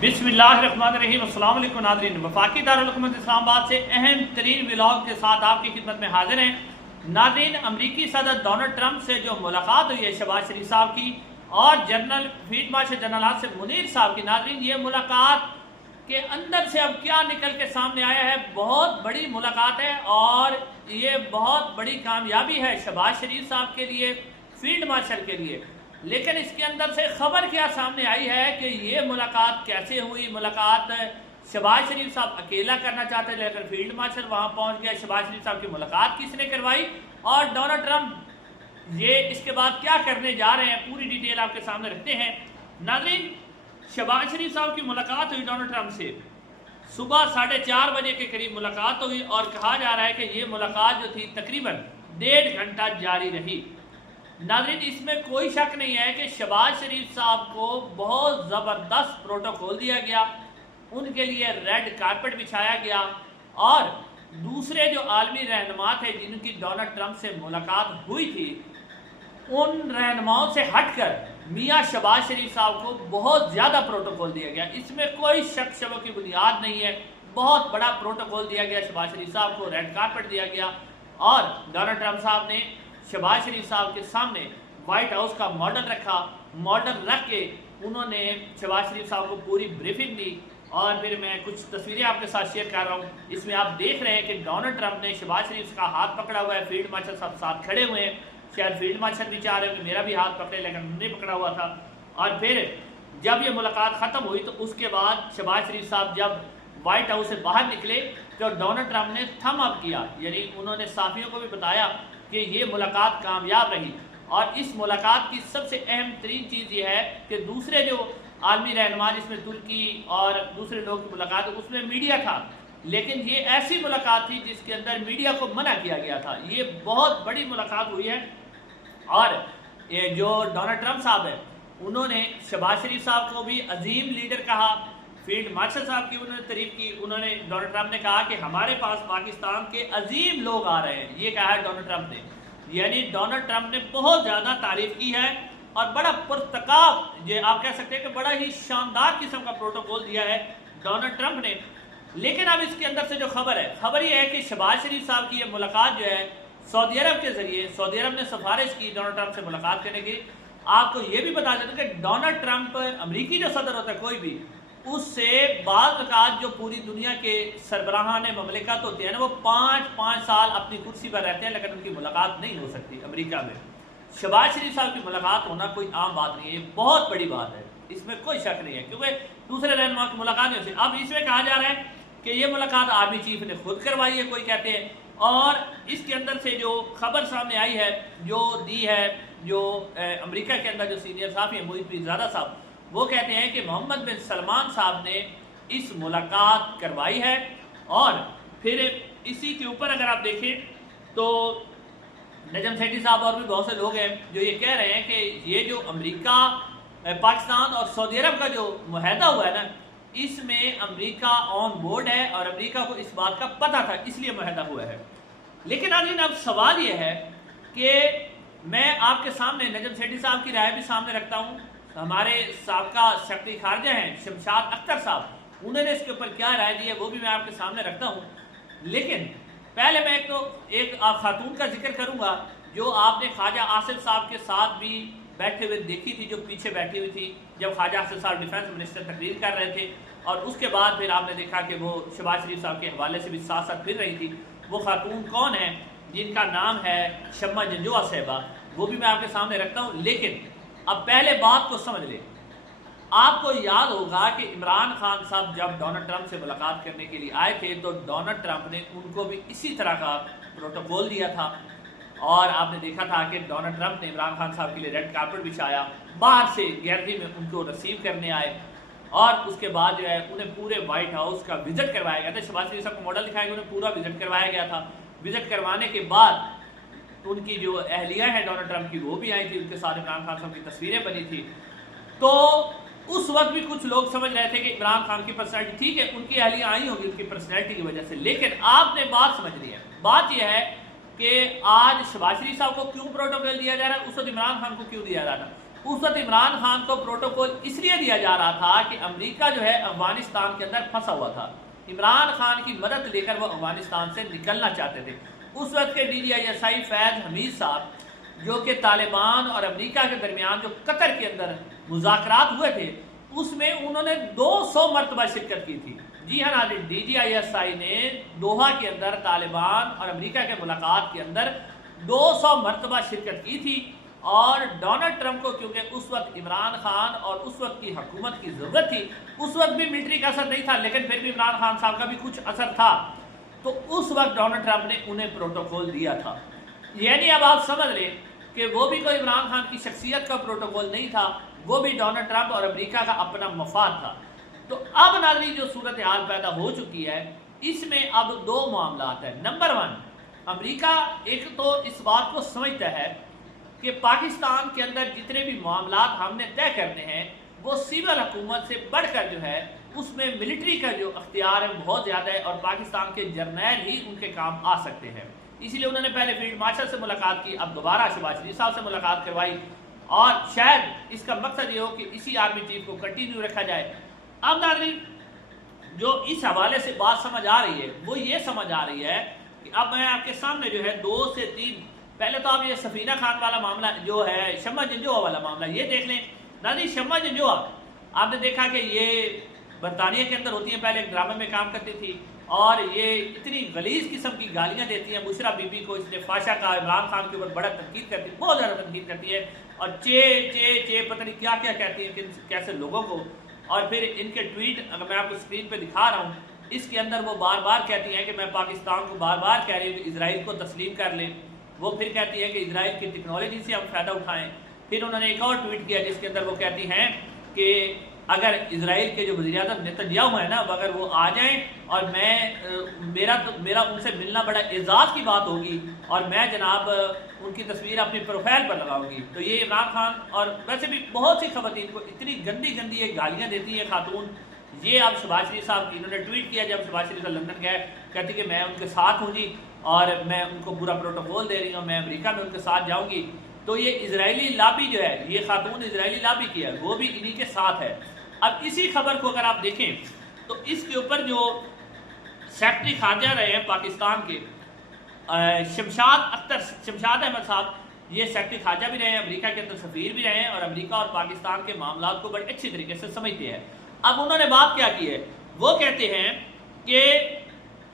बिस्मिल्लाहिर्रहमानिर्रहीम। अस्सलाम वालेकुम नाज़रीन, वफाकी दारुल हुकूमत इस्लामाबाद से अहम तरीन व्लॉग के साथ आपकी खिदमत में हाजिर हैं। नाज़रीन, अमरीकी सदर डोनाल्ड ट्रंप से जो मुलाकात हुई है शहबाज शरीफ साहब की और general field marshal general Asif Munir साहब की, नाज़रीन ये मुलाकात के अंदर से अब क्या निकल के सामने आया है, बहुत बड़ी मुलाकात है और ये बहुत बड़ी कामयाबी है शहबाज शरीफ साहब के लिए, फील्ड मार्शल के लिए। लेकिन इसके अंदर से खबर क्या सामने आई है कि ये मुलाकात कैसे हुई। मुलाकात शहबाज शरीफ साहब अकेला करना चाहते थे, लेकिन फील्ड मार्शल वहां पहुंच गया। शहबाज शरीफ साहब की मुलाकात किसने करवाई और डोनाल्ड ट्रंप ये इसके बाद क्या करने जा रहे हैं, पूरी डिटेल आपके सामने रखते हैं। नाज़रीन, शहबाज शरीफ साहब की मुलाकात हुई डोनाल्ड ट्रंप से सुबह 4:30 बजे के करीब मुलाकात हुई और कहा जा रहा है कि ये मुलाकात जो थी तकरीबन 1.5 घंटा जारी रही। नाज़रीन, इसमें कोई शक नहीं है कि शहबाज शरीफ साहब को बहुत ज़बरदस्त प्रोटोकॉल दिया गया, उनके लिए रेड कारपेट बिछाया गया और दूसरे जो आलमी रहनुमा थे जिनकी डोनाल्ड ट्रंप से मुलाकात हुई थी, उन रहनुमाओं से हटकर मियाँ शहबाज शरीफ साहब को बहुत ज़्यादा प्रोटोकॉल दिया गया। इसमें कोई शक शबे की बुनियाद नहीं है, बहुत बड़ा प्रोटोकॉल दिया गया शहबाज शरीफ साहब को, रेड कारपेट दिया गया और डोनाल्ड ट्रंप साहब ने शहबाज शरीफ साहब के सामने व्हाइट हाउस का मॉडल रखा। मॉडल रख के उन्होंने शहबाज शरीफ साहब को पूरी ब्रीफिंग दी और फिर मैं कुछ तस्वीरें आपके साथ शेयर कर रहा हूँ। इसमें आप देख रहे हैं कि डोनाल्ड ट्रंप ने शहबाज शरीफ का हाथ पकड़ा हुआ है, फील्ड मार्शल साहब साथ खड़े हुए हैं। शायद फील्ड मार्शल भी चाह रहे हैं कि मेरा भी हाथ पकड़े, लेकिन उन्होंने पकड़ा हुआ था। और फिर जब ये मुलाकात ख़त्म हुई तो उसके बाद शहबाज शरीफ साहब जब व्हाइट हाउस से बाहर निकले तो डोनाल्ड ट्रंप ने थम अप किया, यानी उन्होंने साथियों को भी बताया कि ये मुलाकात कामयाब रही। और इस मुलाकात की सबसे अहम तरीन चीज़ ये है कि दूसरे जो आलमी रहनुमा जिसमें तुर्की और दूसरे लोग की मुलाकात, उसमें मीडिया था, लेकिन ये ऐसी मुलाकात थी जिसके अंदर मीडिया को मना किया गया था। ये बहुत बड़ी मुलाकात हुई है और ये जो डोनाल्ड ट्रंप साहब है उन्होंने शहबाज शरीफ साहब को भी अजीम लीडर कहा, फील्ड मार्शल साहब की उन्होंने तारीफ की। उन्होंने डोनाल्ड ट्रंप ने कहा कि हमारे पास पाकिस्तान के अजीम लोग आ रहे हैं, ये कहा है डोनाल्ड ट्रंप ने। यानी डोनाल्ड ट्रंप ने बहुत ज़्यादा तारीफ की है और बड़ा पुरतकाब, ये आप कह सकते हैं कि बड़ा ही शानदार किस्म का प्रोटोकॉल दिया है डोनाल्ड ट्रंप ने। लेकिन अब इसके अंदर से जो खबर है, खबर ये है कि शहबाज शरीफ साहब की ये मुलाकात जो है सऊदी अरब के जरिए, सऊदी अरब ने सिफारिश की डोनाल्ड ट्रंप से मुलाकात करने की। आपको ये भी बता दें कि डोनाल्ड ट्रंप अमरीकी जो सदर होता है कोई भी, उससे बाज़ जो पूरी दुनिया के सरबराहान ममलिकत होते हैं ना, वो 5-5 साल अपनी कुर्सी पर रहते हैं, लेकिन उनकी मुलाकात नहीं हो सकती अमेरिका में। शहबाज शरीफ साहब की मुलाकात होना कोई आम बात नहीं है, बहुत बड़ी बात है, इसमें कोई शक नहीं है, क्योंकि दूसरे रहनुमा की मुलाकात नहीं होती। अब इसमें कहा जा रहा है कि ये मुलाकात आर्मी चीफ ने खुद करवाई है, कोई कहते हैं। और इसके अंदर से जो खबर सामने आई है, जो दी है जो अमेरिका के अंदर जो सीनियर साहब हैं मोहित पीरजादा साहब, वो कहते हैं कि मोहम्मद बिन सलमान साहब ने इस मुलाकात करवाई है। और फिर इसी के ऊपर अगर आप देखें तो नजम सेठी साहब और भी बहुत से लोग हैं जो ये कह रहे हैं कि ये जो अमेरिका, पाकिस्तान और सऊदी अरब का जो मुआहदा हुआ है ना, इसमें अमेरिका ऑन बोर्ड है और अमेरिका को इस बात का पता था, इसलिए मुआहदा हुआ है। लेकिन अब सवाल ये है कि मैं आपके सामने नजम सेठी साहब की राय भी सामने रखता हूँ, हमारे साबका सेक्रेटरी खारजा हैं शमशाद अख्तर साहब, उन्होंने इसके ऊपर क्या राय दी है वो भी मैं आपके सामने रखता हूँ। लेकिन पहले मैं एक खातून का जिक्र करूँगा जो आपने ख्वाजा आसिफ साहब के साथ भी बैठे हुए देखी थी, जो पीछे बैठी हुई थी जब ख्वाजा आसिफ साहब डिफेंस मिनिस्टर तकरीर कर रहे थे। और उसके बाद फिर आपने देखा कि वो शहबाज शरीफ साहब के हवाले से भी साथ साथ फिर रही थी। वो खातून कौन है, जिनका नाम है शम्मा जंजुआ साहिबा, वो भी मैं आपके सामने रखता हूँ। लेकिन अब पहले बात को समझ ले। आपको याद होगा कि इमरान खान साहब जब डोनाल्ड ट्रंप से मुलाकात करने के लिए आए थे तो डोनाल्ड ट्रंप ने उनको भी इसी तरह का प्रोटोकॉल दिया था और आपने देखा था कि डोनाल्ड ट्रंप ने इमरान खान साहब के लिए रेड कारपेट बिछाया, बाहर से गैलरी में उनको रिसीव करने आए और उसके बाद जो है उन्हें पूरे व्हाइट हाउस का विजिट करवाया गया था। शहबाज शरीफ साहब को मॉडल दिखाया गया, उन्हें पूरा विजिट करवाया गया था। विजिट करवाने के बाद उनकी जो अहलिया है डोनाल्ड ट्रंप की वो भी आई थी, उनके साथ इमरान खान साहब की तस्वीरें बनी थी। तो उस वक्त भी कुछ लोग समझ रहे थे कि इमरान खान की पर्सनैलिटी ठीक है, उनकी अहलिया आई होगी उनकी पर्सनैलिटी की वजह से। लेकिन आपने बात समझ ली है, बात यह है कि आज शहबाज शरीफ साहब को क्यों प्रोटोकॉल दिया जा रहा है, उस वक्त इमरान खान को क्यों दिया जा रहा है। उस वक्त इमरान खान को प्रोटोकॉल इसलिए दिया जा रहा था कि अमेरिका जो है अफगानिस्तान के अंदर फंसा हुआ था, इमरान खान की मदद लेकर वो अफगानिस्तान से निकलना चाहते थे। उस वक्त के DGISI फैज हमीद साहब, जो कि तालिबान और अमेरिका के दरमियान जो कतर के अंदर मुज़ाकरात हुए थे, उसमें उन्होंने 200 मरतबा शिरकत की थी। जी हाँ नाज़रीन, DGISI ने दोहा के अंदर तालिबान और अमेरिका के मुलाकात के अंदर 200 मरतबा शिरकत की थी। और डोनाल्ड ट्रंप को क्योंकि उस वक्त इमरान खान और उस वक्त की हुकूमत की ज़रूरत थी, उस वक्त भी मिलिट्री का असर नहीं था, लेकिन फिर भी इमरान खान साहब का भी कुछ असर था, तो उस वक्त डोनाल्ड ट्रंप ने उन्हें प्रोटोकॉल दिया था। यानी अब आप समझ लें कि वो भी कोई इमरान खान की शख्सियत का प्रोटोकॉल नहीं था, वो भी डोनाल्ड ट्रंप और अमेरिका का अपना मफाद था। तो अब नाज़रीन जो सूरत हाल पैदा हो चुकी है, इसमें अब दो मामला है। नंबर 1, अमेरिका एक तो इस बात को समझता है कि पाकिस्तान के अंदर जितने भी मामला हमने तय करने हैं, वो सिविल हुकूमत से बढ़कर जो है उसमें मिलिट्री का जो अख्तियार है बहुत ज़्यादा है, और पाकिस्तान के जर्नैल ही उनके काम आ सकते हैं। इसीलिए उन्होंने पहले फील्ड मार्शल से मुलाकात की, अब दोबारा शहबाज शरीफ साहब से मुलाकात करवाई, और शायद इसका मकसद ये हो कि इसी आर्मी चीफ को कंटिन्यू रखा जाए। अब नाज़रीन जो इस हवाले से बात समझ आ रही है, वो ये समझ आ रही है कि अब मैं आपके सामने जो है 2 से 3, पहले तो आप ये सफीना खान वाला मामला जो है, शम्मा जंजोआ वाला मामला, ये देख लें नाज़रीन। शम्मा जंजोआ आपने देखा कि ये बरतानिया के अंदर होती है, पहले एक ड्रामे में काम करती थी, और ये इतनी गलीज किस्म की गालियां देती हैं बुशरा बीबी को, इसने फाशा का इमरान खान के ऊपर बड़ा तनकीद करती है, बहुत ज़्यादा तनकीद करती है, और चे चे चे पता नहीं क्या क्या कहती है कैसे लोगों को। और फिर इनके ट्वीट अगर मैं आपको स्क्रीन पे दिखा रहा हूँ, इसके अंदर वो बार बार कहती हैं कि मैं पाकिस्तान को बार बार कह रही हूँ कि इजराइल को तस्लीम कर लें। वो फिर कहती है कि इजराइल की टेक्नोलॉजी से हम फ़ायदा उठाएं। फिर उन्होंने एक और ट्वीट किया जिसके अंदर वो कहती हैं कि अगर इजराइल के जो वज़ीर-ए-आज़म नेतन्याहू है ना, अगर वो आ जाएं और मेरा उनसे मिलना बड़ा एजाज़ की बात होगी, और मैं जनाब उनकी तस्वीर अपनी प्रोफाइल पर लगाऊंगी। तो ये इमरान खान और वैसे भी बहुत सी खवातीन को इतनी गंदी गंदी ये गालियाँ देती है खातून। ये अब शहबाज शरीफ साहब इन्होंने ट्वीट किया जब शहबाज शरीफ लंदन गए, कहती कि मैं उनके साथ हूँ जी, और मैं उनको पूरा प्रोटोकॉल दे रही हूँ, मैं अमेरिका में उनके साथ जाऊँगी। तो ये इजरायली लाबी जो है, ये खातून इजरायली लाबी की है, वो भी इन्हीं के साथ है। अब इसी खबर को अगर आप देखें तो इसके ऊपर जो सेक्रेटरी खारजा रहे हैं पाकिस्तान के शमशाद अहमद साहब, ये सेक्रेटरी खारजा भी रहे हैं, अमेरिका के अंदर सफीर भी रहे हैं, और अमेरिका और पाकिस्तान के मामला को बड़े अच्छी तरीके से समझते हैं। अब उन्होंने बात क्या की है, वो कहते हैं कि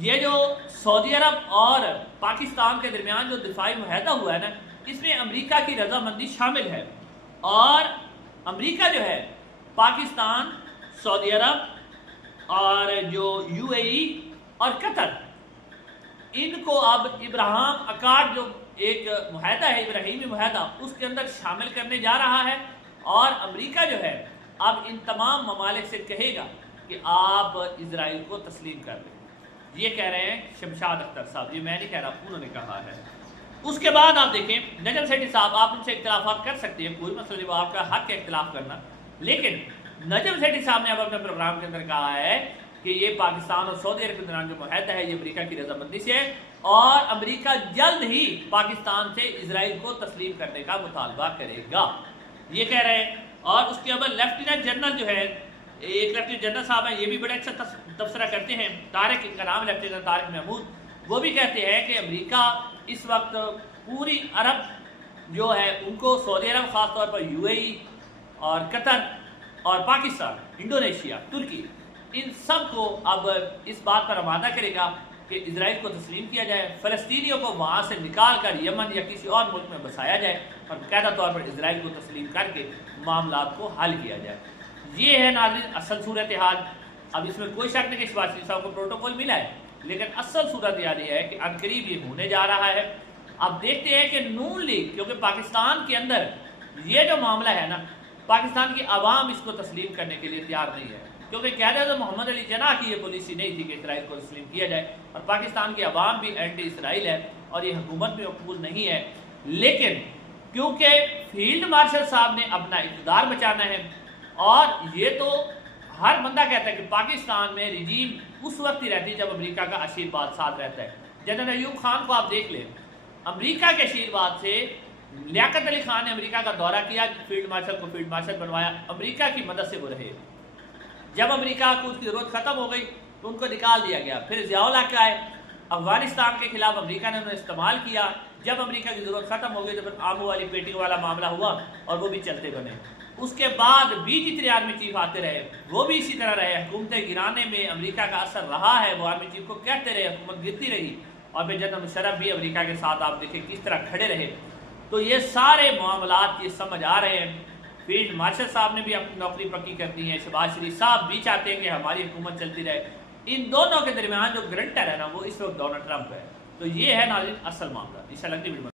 ये जो सऊदी अरब और पाकिस्तान के दरमियान जो दिफाई मुआहदा हुआ है ना, इसमें अमेरिका की रजामंदी शामिल है, और अमेरिका जो है पाकिस्तान, सऊदी अरब और जो UAE और कतर, इनको अब इब्राहिम अकार्ड जो एक मुआहदा है, इब्राहिमी मुआहदा, उसके अंदर शामिल करने जा रहा है। और अमेरिका जो है अब इन तमाम ममालिक से कहेगा कि आप इजराइल को तस्लीम कर दें। ये कह रहे हैं शमशाद अख्तर साहब, ये मैं नहीं कह रहा, उन्होंने कहा है। उसके बाद आप देखें नजम सेठी साहब, आप उनसे इख्तिलाफात कर सकते हैं, कोई मसला नहीं, वो आपका हक है इख्तिलाफ करना, लेकिन नजम सेठी साहब ने अब अपने प्रोग्राम के अंदर कहा है कि ये पाकिस्तान और सऊदी अरब के दरमियान जो मुआहदा है, ये अमेरिका की रजामंदी से है, और अमेरिका जल्द ही पाकिस्तान से इजराइल को तस्लीम करने का मुतालबा करेगा, ये कह रहे हैं। और उसके बाद लेफ्टिनेंट जनरल जो है, एक लेफ्टिनेंट जनरल साहब हैं, ये भी बड़ा अच्छा तबसरा करते हैं, तारिक, इनका नाम लेफ्टिनेंट तारिक महमूद, वो भी कहते हैं कि अमेरिका इस वक्त पूरी अरब जो है उनको, सऊदी अरब ख़ासतौर पर UAE और कतर और पाकिस्तान, इंडोनेशिया, तुर्की, इन सब को अब इस बात पर आमादा करेगा कि इजराइल को तस्लीम किया जाए, फ़लस्तीनियों को वहाँ से निकाल कर यमन या किसी और मुल्क में बसाया जाए, और बाकायदा तौर पर इजराइल को तस्लीम करके मामलात को हल किया जाए। ये है नाज़रीन असल सूरत हाल। अब इसमें कोई शक नहीं कि शहबाज शरीफ साहब को प्रोटोकॉल मिला है, लेकिन असल सूरत हाल ये है कि अनकरीब ये होने जा रहा है। अब देखते हैं कि नून लीग, क्योंकि पाकिस्तान के अंदर ये जो मामला है ना, पाकिस्तान की आवाम इसको तस्लीम करने के लिए तैयार नहीं है, क्योंकि क़यादत तो मोहम्मद अली जिन्ना की ये पॉलिसी नहीं थी कि इसराइल को तस्लीम किया जाए, और पाकिस्तान की आवाम भी एंटी इसराइल है और ये हुकूमत भी मकबूल नहीं है। लेकिन क्योंकि फील्ड मार्शल साहब ने अपना इक़्तिदार बचाना है, और ये तो हर बंदा कहता है कि पाकिस्तान में रिजीम उस वक्त ही रहती है जब अमेरिका का आशीर्वाद साथ रहता है। जनरल अयूब खान को आप देख लें, अमेरिका के आशीर्वाद से लियाकत अली खान ने अमेरिका का दौरा किया, फील्ड मार्शल को फील्ड मार्शल बनवाया, अमेरिका की मदद से वो रहे। जब अमेरिका को उसकी जरूरत खत्म हो गई तो उनको निकाल दिया गया। फिर ज़ियाउल हक आए, अफगानिस्तान के खिलाफ अमेरिका ने उन्हें इस्तेमाल किया। जब अमेरिका की जरूरत खत्म हो गई तो फिर आमू वाली पेटी वाला मामला हुआ और वो भी चलते बने। उसके बाद भी जितने आर्मी चीफ आते रहे वो भी इसी तरह रहे। हुकूमतें गिराने में अमेरिका का असर रहा है, वो आर्मी चीफ को कहते रहे, हुकूमत गिरती रही। और फिर जनरल मुशर्रफ भी अमेरिका के साथ आप देखें किस तरह खड़े रहे। तो ये सारे मामलात ये समझ आ रहे हैं। फील्ड मार्शल साहब ने भी अपनी नौकरी पक्की कर दी है, शहबाज शरीफ साहब भी चाहते हैं कि हमारी हुकूमत चलती रहे। इन दोनों के दरमियान जो ग्रंटर है ना वो इस वक्त डोनाल्ड ट्रंप है। तो ये है नाज़रीन असल मामला। इंशाअल्लाह अगली वीडियो